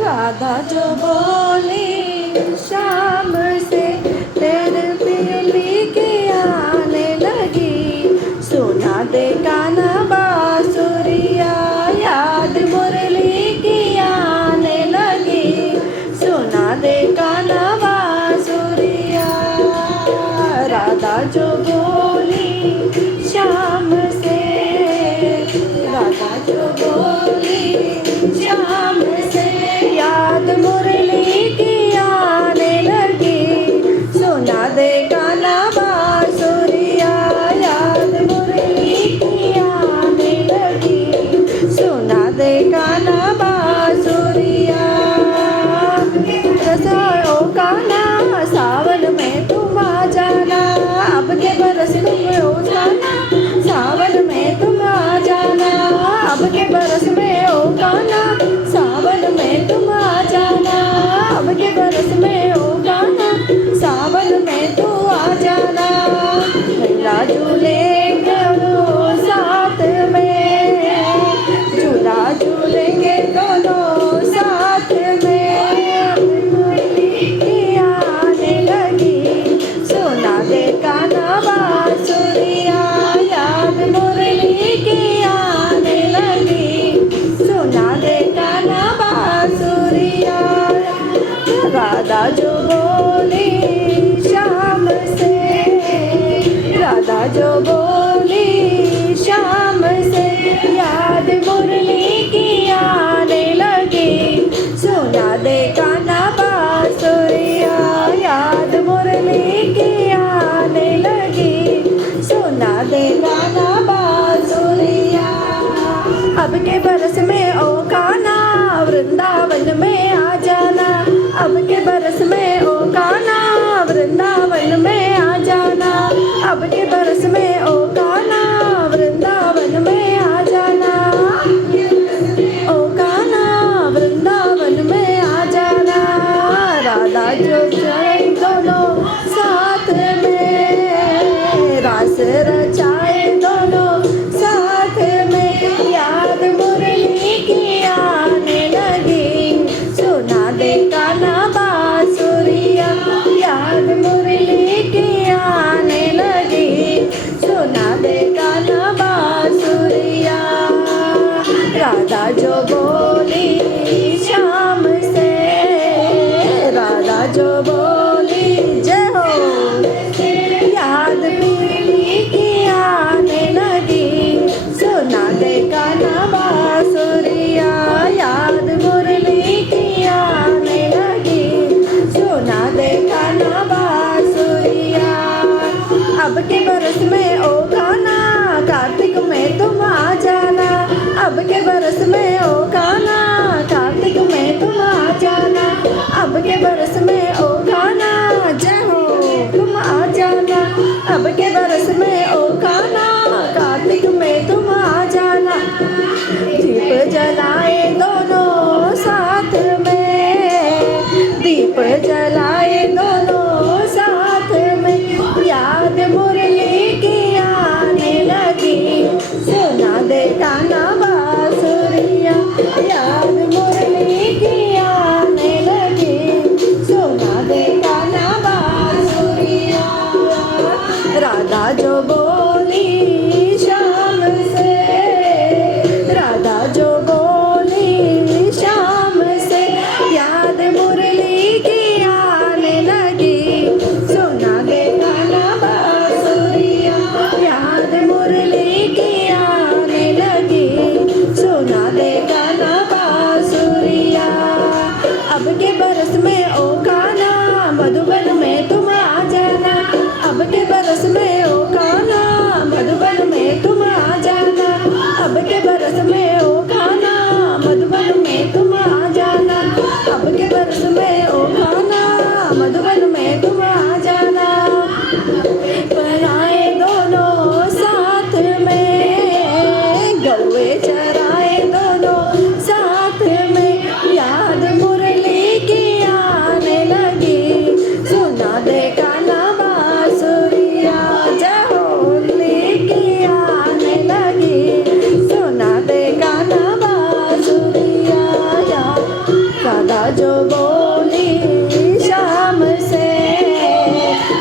राधा जो बोली शाम से तेरे प्रिय के आने लगी, सुना दे कान्हा बांसुरिया, याद मुरली की आने लगी, सुना दे कान्हा बांसुरिया। राधा जो बोली शाम से, राधा जो बोली शाम से, याद मुरली की आने लगी, सुना दे कान्हा बांसुरिया, याद मुरली की आने लगी, सुना दे कान्हा बांसुरिया। रसो कान्हा सावन में तुम आ जाना, अब के बरस में ओ कान्हा, सावन में तुम आ जाना, अब के बरस में ओ कान्हा, सावन में तुम आ जाना, अब के बरस में ओ कान्हा, सावन में तू आ जाना। झूला झूलेंगे दोनों साथ में, झूला झूलेंगे दोनों साथ में, मुरली की आने लगी, सुना दे कान्हा बांसुरिया, याद मुरली की आने लगी, सुना दे कान्हा बांसुरिया। राधा जो बोली शाम से, राधा जो बोली शाम से, याद मुरली की आने लगी, सुना दे कान्हा बांसुरिया, याद मुरली की आने लगी, सुना दे कान्हा बांसुरिया। अब के बरस में ओ कान्हा वृंदावन में आ जाना, अब के बरस में ओ कान्हा वृंदावन में आ जाना, अब के बरस में ओ कान्हा वृंदावन में आ जाना, ओ कान्हा वृंदावन में आ जाना। राधा जो जाए दोनों साथ में, रास रचाए दोनों साथ में, याद मुरली की आने लगी, सुना दे कान्हा बांसुरिया, याद मुरली की आने लगी, सुना दे कान्हा बांसुरिया। राधा जो बोली शाम से, राधा जो बोली जय हो, याद मुरली की आने लगी, सुना दे कान्हा बांसुरिया, याद मुरली की आने लगी, सुना दे कान्हा बांसुरिया। अब के बरस में ओ कान्हा कार्तिक में तुम आ जाना, अब के बरस में ओ कान्हा कार्तिक में तुम आ जाना, अब के बरस में ओ कान्हा जय हो तुम आ जाना, अब के बरस में ओ कान्हा कार्तिक में तुम आ जाना। दीप जलाए दोनों साथ में, दीप जलाए दोनों साथ में, याद मुरली की आने लगी, सुना दे कान्हा बांसुरिया, याद मुरली की आने लगी, सुना दे कान्हा बांसुरिया। राधा जो बोली शाम से, राधा जो बोली शाम से, याद मुरली की आने लगी, सुना दे कान्हा बांसुरिया, याद मुरली की आने लगी, सुना दे कान्हा बांसुरिया। अब के बरस में ओ कान्हा मधुबन में तुम आ जाना, अब के बरस में ओ कान्हा मधुबन में तुम आ जाना, अब के बरस में ओ कान्हा मधुबन में तुम आ जाना, अब के बरस में ओ कान्हा मधुबन में तुम आ जाना। पढ़ाए दोनों साथ में, गौए चराए दोनों साथ में, याद मुरली की आने लगी, सुना दे राधा जो बोली श्याम से,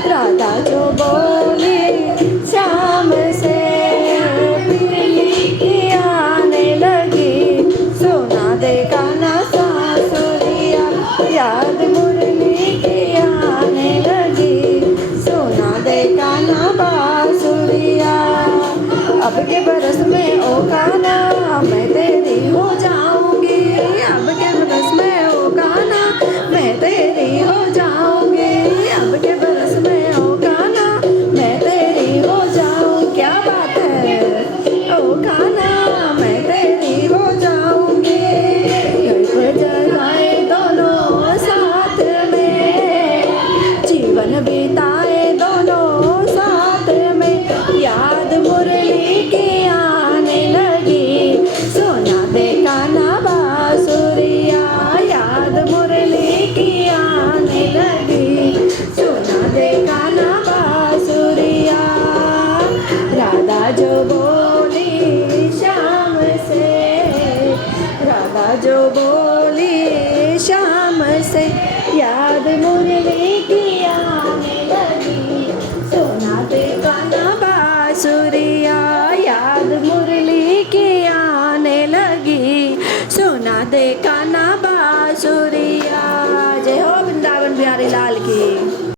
राधा जो बोली श्याम से, पीली आने लगी सुना दे गाना सासुरिया, याद मुरली की आने लगी सुना दे गाना बांसुरिया। अब के बरस में ओ गाना मैं तेरी हो जाऊंगी, अब के बरस में ओ गाना मैं तेरी हो जाऊंगी, अब के बरस में ओ गाना मैं तेरी हो जाऊं। क्या बात है, ओ गाना मैं तेरी हो जाऊंगी। जलाए दोनों साथ में, जीवन बिताए दोनों साथ में, याद मुरली की आने लगी सुना दे गाना बांसुरिया, याद मुरली की आने लगी सुना दे गाना बांसुरिया। राधा जो बोली श्याम से, राधा जो बोली श्याम से, याद मुरली की आने लगी सुना दे गाना बांसुरिया, याद मुरली की आने लगी सुना दे।